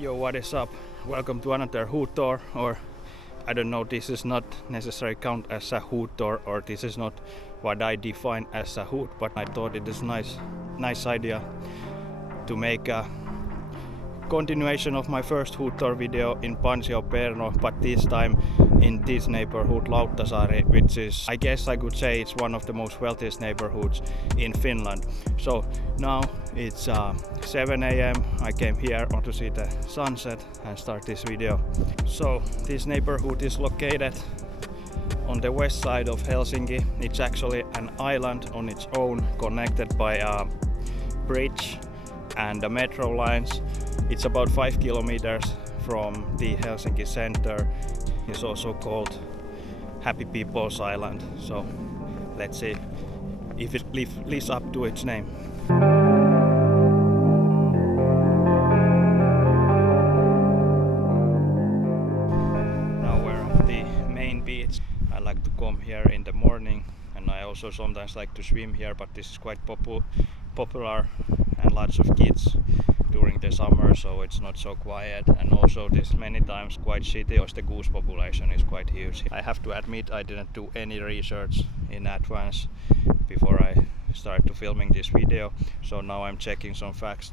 Yo, what is up? Welcome to another hood tour, or I don't know, this is not necessarily count as a hood tour, or this is not what I define as a hood, but I thought it is nice idea to make a continuation of my first hood tour video in Pansio-Perno, but this time in this neighborhood Lauttasaari, which is, I guess I could say, it's one of the most wealthiest neighborhoods in Finland. So now it's 7 a.m. I came here to see the sunset and start this video. So this neighborhood is located on the west side of Helsinki. It's actually an island on its own, connected by a bridge and the metro lines. It's about 5 kilometers from the Helsinki center. It's also called Happy People's Island. So let's see if it lives up to its name. Now we're at the main beach. I like to come here in the morning, and I also sometimes like to swim here, but this is quite popular and lots of kids during the summer, so it's not so quiet, and also this many times quite city, because the goose population is quite huge. I have to admit I didn't do any research in advance before I start to filming this video, so now I'm checking some facts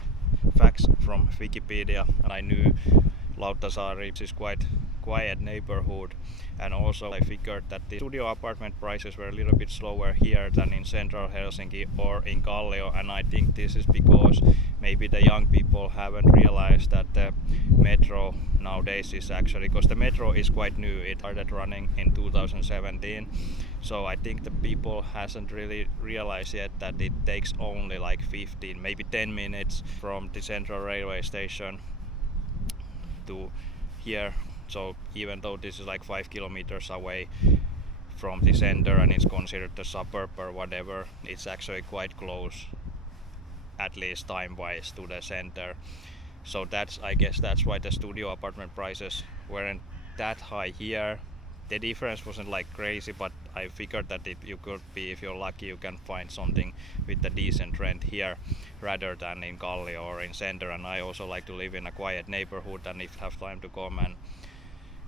from Wikipedia, and I knew Lauttasaari is quite quiet neighborhood, and also I figured that the studio apartment prices were a little bit slower here than in central Helsinki or in Kallio, and I think this is because maybe the young people haven't realized that the metro nowadays is actually, because the metro is quite new, it started running in 2017, so I think the people hasn't really realized yet that it takes only like 15, maybe 10 minutes from the central railway station to here. So even though this is like 5 kilometers away from the center and it's considered a suburb or whatever, it's actually quite close, at least time-wise, to the center. So I guess that's why the studio apartment prices weren't that high here. The difference wasn't like crazy, but I figured that you could be, if you're lucky, you can find something with a decent rent here rather than in Kallio or in center. And I also like to live in a quiet neighborhood, and if I have time to come and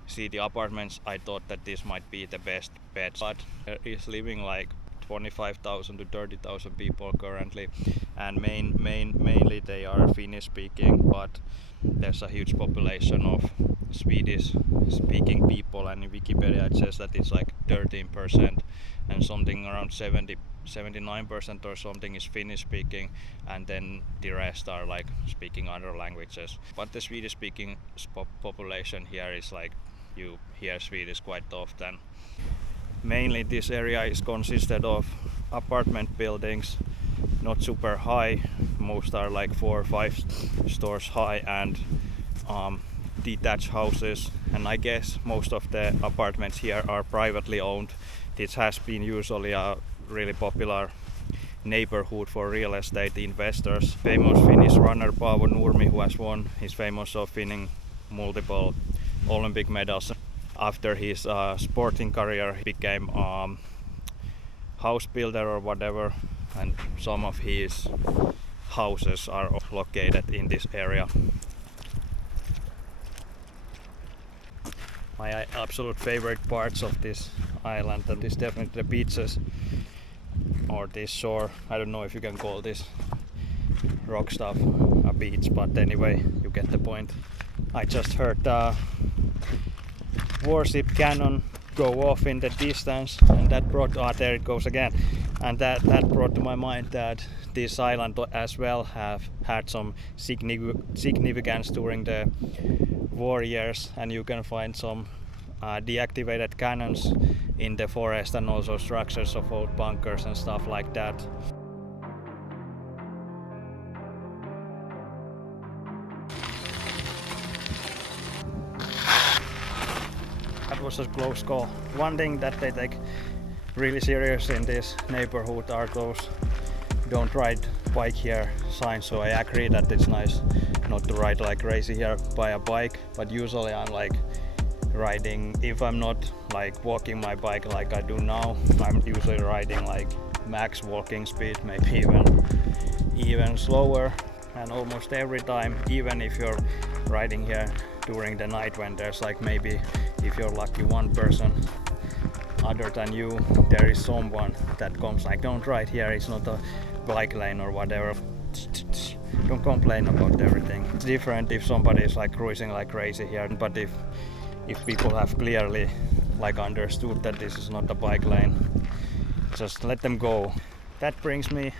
see the apartments, I thought that this might be the best bet. But there is living like 25,000 to 30,000 people currently, and mainly they are Finnish speaking, but there's a huge population of Swedish speaking people, and in Wikipedia it says that it's like 13% and something around 79% or something is Finnish speaking, and then the rest are like speaking other languages. But the Swedish speaking population here is like, you hear Swedish quite often. Mainly this area is consisted of apartment buildings, not super high, most are like 4 or 5 stories high, and detached houses, and I guess most of the apartments here are privately owned. This has been usually a really popular neighborhood for real estate investors. Famous Finnish runner Paavo Nurmi, who has won, he's famous of winning multiple Olympic medals. After his sporting career, he became house builder or whatever, and some of his houses are located in this area. My absolute favorite parts of this island, and is definitely the beaches or this shore. I don't know if you can call this rock stuff a beach, but anyway, you get the point. I just heard warship cannon go off in the distance, and that brought, there it goes again, and that brought to my mind that this island as well have had some significance during the war years, and you can find some deactivated cannons in the forest, and also structures of old bunkers and stuff like that. That was a close call. One thing that they take really serious in this neighborhood are those "don't ride bike here" signs, so I agree that it's nice not to ride like crazy here by a bike, but usually I'm like riding, if I'm not like walking my bike like I do now, I'm usually riding like max walking speed, maybe even slower. and almost every time, even if you're riding here during the night when there's like maybe, if you're lucky, one person other than you, there is someone that comes like, don't ride here, it's not a bike lane or whatever. Don't complain about everything. It's different if somebody is like cruising like crazy here, but if people have clearly like understood that this is not a bike lane, just let them go. That brings me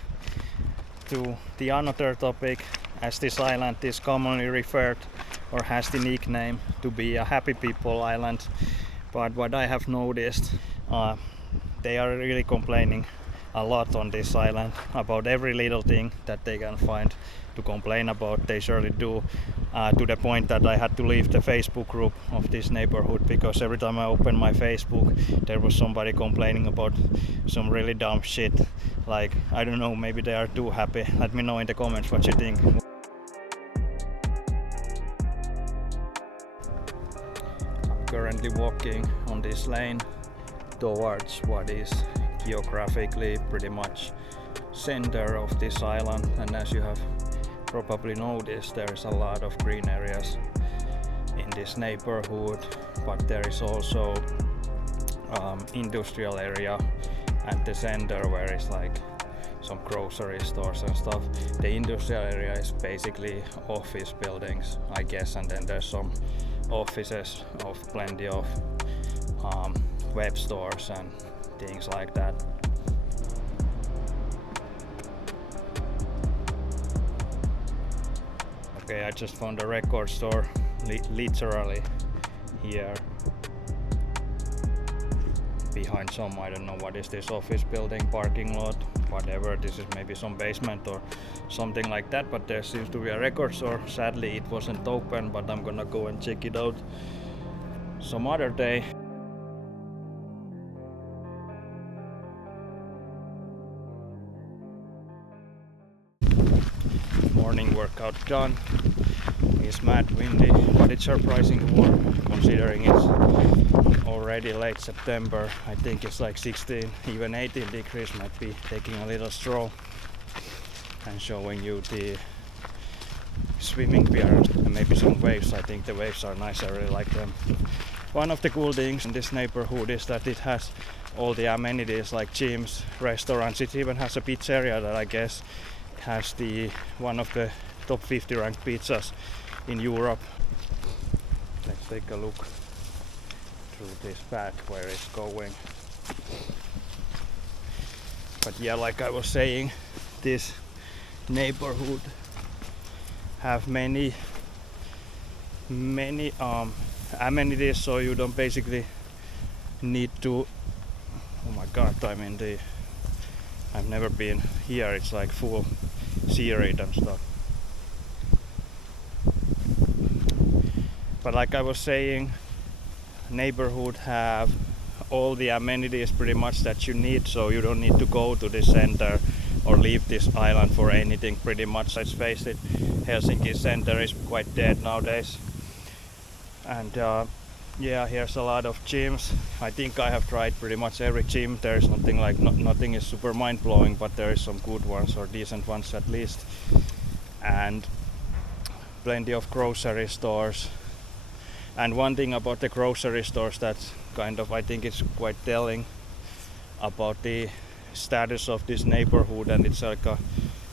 to the another topic, as this island is commonly referred or has the nickname to be a happy people island. But what I have noticed, they are really complaining a lot on this island about every little thing that they can find to complain about. They surely do, to the point that I had to leave the Facebook group of this neighborhood, because every time I opened my Facebook there was somebody complaining about some really dumb shit. Like, I don't know, maybe they are too happy. Let me know in the comments what you think. I'm currently walking on this lane towards what is geographically pretty much center of this island, and as you have probably noticed, there's a lot of green areas in this neighborhood, but there is also industrial area at the center where it's like some grocery stores and stuff. The industrial area is basically office buildings, I guess, and then there's some offices of plenty of web stores and things like that. Okay, I just found a record store literally here behind some, I don't know what is this, office building, parking lot, whatever. This is maybe some basement or something like that, but there seems to be a record store. Sadly it wasn't open, but I'm gonna go and check it out some other day. Morning workout done. It's mad windy, but it's surprisingly warm considering it's already late September. I think it's like 16, even 18 degrees. Might be taking a little stroll and showing you the swimming pier and maybe some waves. I think the waves are nice, I really like them. One of the cool things in this neighborhood is that it has all the amenities like gyms, restaurants. It even has a pizzeria that I guess has the one of the top 50 ranked pizzas in Europe. Let's take a look through this path where it's going. But yeah, like I was saying, this neighborhood have many amenities, so you don't basically need to, oh my god, I've never been here. It's like full sea-raid and stuff. But like I was saying, neighborhood have all the amenities pretty much that you need, so you don't need to go to the center or leave this island for anything pretty much. Let's face it, Helsinki center is quite dead nowadays. And yeah, here's a lot of gyms. I think I have tried pretty much every gym. There is nothing like nothing is super mind-blowing, but there is some good ones or decent ones at least. And plenty of grocery stores. And one thing about the grocery stores that's kind of, I think it's quite telling about the status of this neighborhood, and it's like a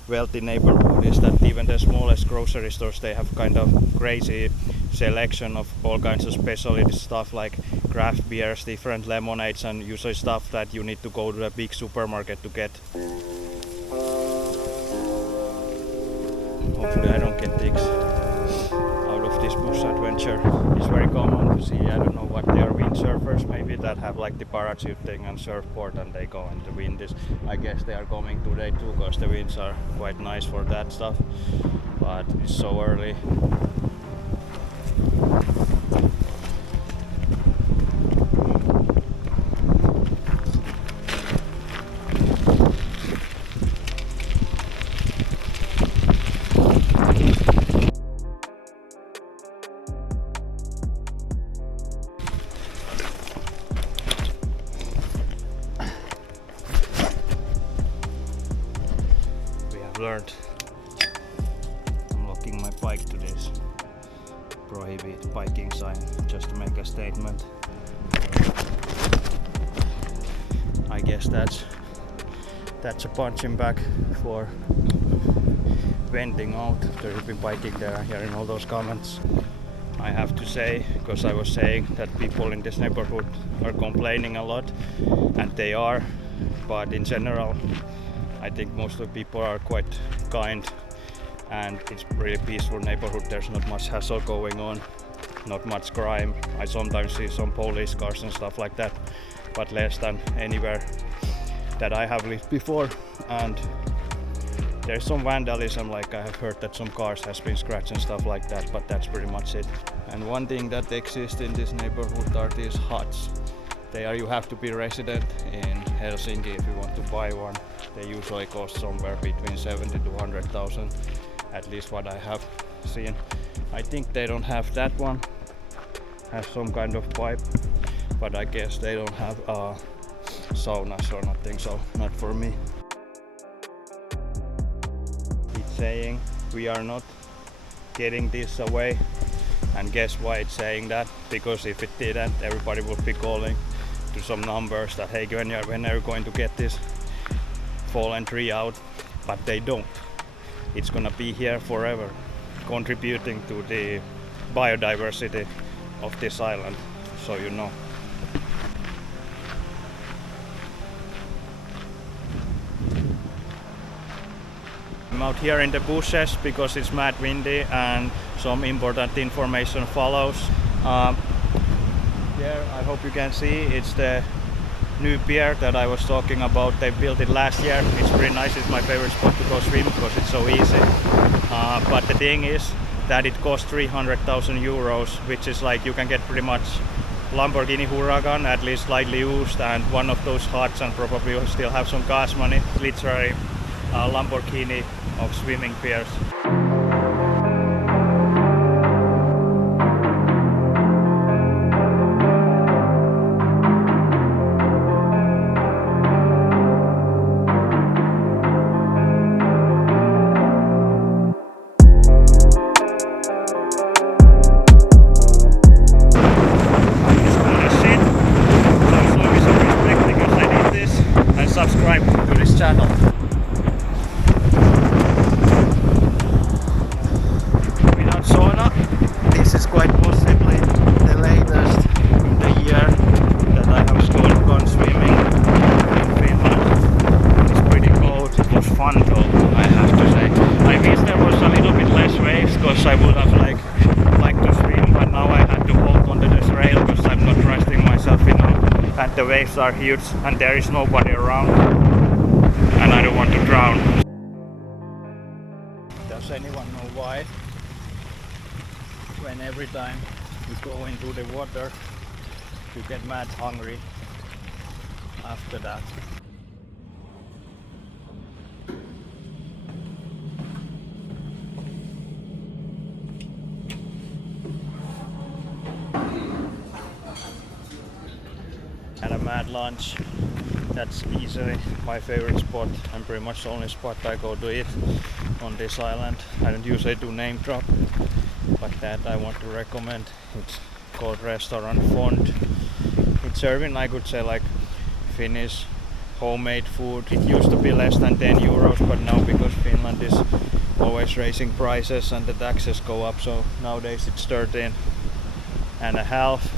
wealthy neighborhood, is that even the smallest grocery stores, they have kind of crazy selection of all kinds of specialty stuff like craft beers, different lemonades, and usually stuff that you need to go to a big supermarket to get. Hopefully I don't get ticks out of this bush adventure. It's very common to see, I don't know what they are, windsurfers maybe, that have like the parachute thing and surfboard and they go and the wind is, I guess they are coming today too, because the winds are quite nice for that stuff, but it's so early. Learned taking my bike to this prohibit biking sign just to make a statement. I guess that's a punching bag for venting out. There's been biking there, hearing all those comments. I have to say, because I was saying that people in this neighborhood are complaining a lot, and they are, but in general I think most of the people are quite kind and it's a really peaceful neighborhood. There's not much hassle going on, not much crime. I sometimes see some police cars and stuff like that, but less than anywhere that I have lived before. And there's some vandalism, like I have heard that some cars has been scratched and stuff like that, but that's pretty much it. And one thing that exists in this neighborhood are these huts. You have to be resident in Helsinki if you want to buy one. They usually cost somewhere between 70 to 100,000, at least what I have seen. I think they don't have that one, has some kind of pipe, but I guess they don't have saunas or nothing, so not for me. It's saying we are not getting this away, and guess why it's saying that? Because if it didn't, everybody would be calling to some numbers that hey, when are you going to get this fallen tree out? But they don't. It's gonna be here forever, contributing to the biodiversity of this island, so you know. I'm out here in the bushes because it's mad windy and some important information follows. Here, I hope you can see, it's the new pier that I was talking about. They built it last year. It's pretty nice. It's my favorite spot to go swim because it's so easy. But the thing is that it costs 300,000 euros, which is like you can get pretty much Lamborghini Huracan, at least slightly used, and one of those huts, and probably you'll still have some gas money. Literally Lamborghini of swimming piers. Subscribe to this channel. Without sauna, this is quite possibly the latest in the year that I have gone swimming in Finland. It's pretty cold. It was fun though, I have to say. I wish there was a little bit less waves, because I would have liked to swim, but now I had to hold onto this rail because I'm not trusting myself enough. And the waves are huge and there is nobody around, and I don't want to drown. Does anyone know why? When every time you go into the water you get mad hungry after that. Had a mad lunch. That's easily my favorite spot and pretty much the only spot I go to eat on this island. I don't usually do name drop, but that I want to recommend. It's called Restaurant Fond. It's serving, I could say, like Finnish homemade food. It used to be less than 10 euros, but now because Finland is always raising prices and the taxes go up, so nowadays it's 13 and a half.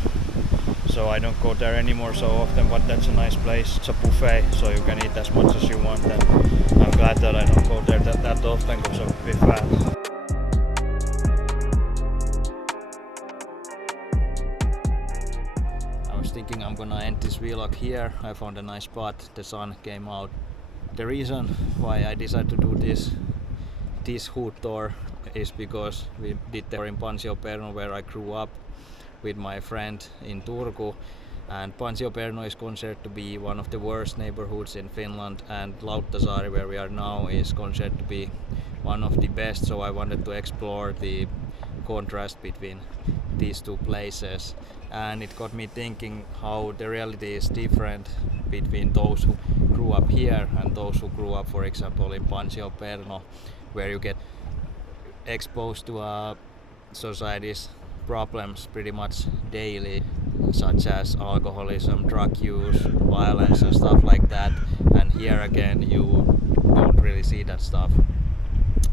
So I don't go there anymore so often, but that's a nice place. It's a buffet, so you can eat as much as you want, and I'm glad that I don't go there that often because I'm a bit fat. I was thinking I'm gonna end this vlog here. I found a nice spot, the sun came out. The reason why I decided to do this hood tour is because we did the tour in Pansio-Perno, where I grew up with my friend in Turku, and Pansio-Perno is considered to be one of the worst neighborhoods in Finland, and Lauttasaari, where we are now, is considered to be one of the best, so I wanted to explore the contrast between these two places, and it got me thinking how the reality is different between those who grew up here and those who grew up, for example, in Pansio-Perno, where you get exposed to society's problems pretty much daily, such as alcoholism, drug use, violence and stuff like that. And here again you don't really see that stuff,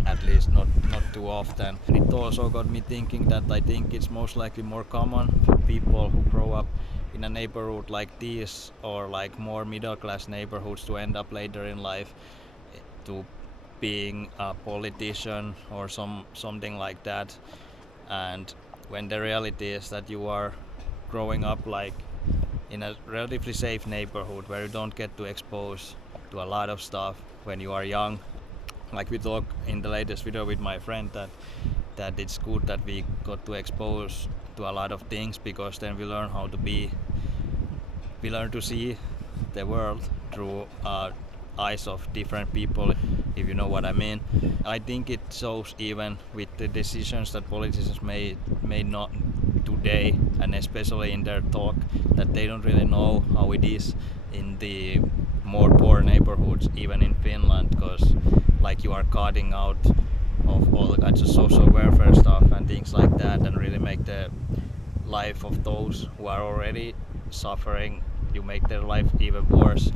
at least not too often. And it also got me thinking that I think it's most likely more common for people who grow up in a neighborhood like this, or like more middle class neighborhoods, to end up later in life to being a politician or something like that. And when the reality is that you are growing up like in a relatively safe neighborhood where you don't get to expose to a lot of stuff when you are young. Like we talked in the latest video with my friend that it's good that we got to expose to a lot of things, because then we learn we learn to see the world through eyes of different people, if you know what I mean. I think it shows even with the decisions that politicians made not today, and especially in their talk, that they don't really know how it is in the more poor neighborhoods, even in Finland, because like you are cutting out of all the kinds of social welfare stuff and things like that, and really make the life of those who are already suffering, you make their life even worse.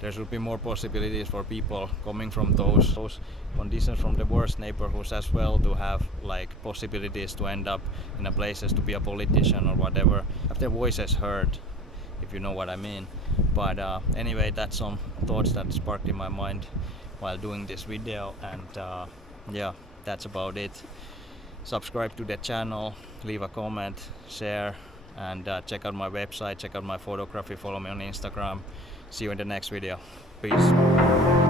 There should be more possibilities for people coming from those conditions, from the worst neighborhoods as well, to have like possibilities to end up in a places to be a politician or whatever, have their voices heard, if you know what I mean. But anyway, that's some thoughts that sparked in my mind while doing this video, and yeah, that's about it. Subscribe to the channel, leave a comment, share, and check out my website, check out my photography, follow me on Instagram. See you in the next video. Peace.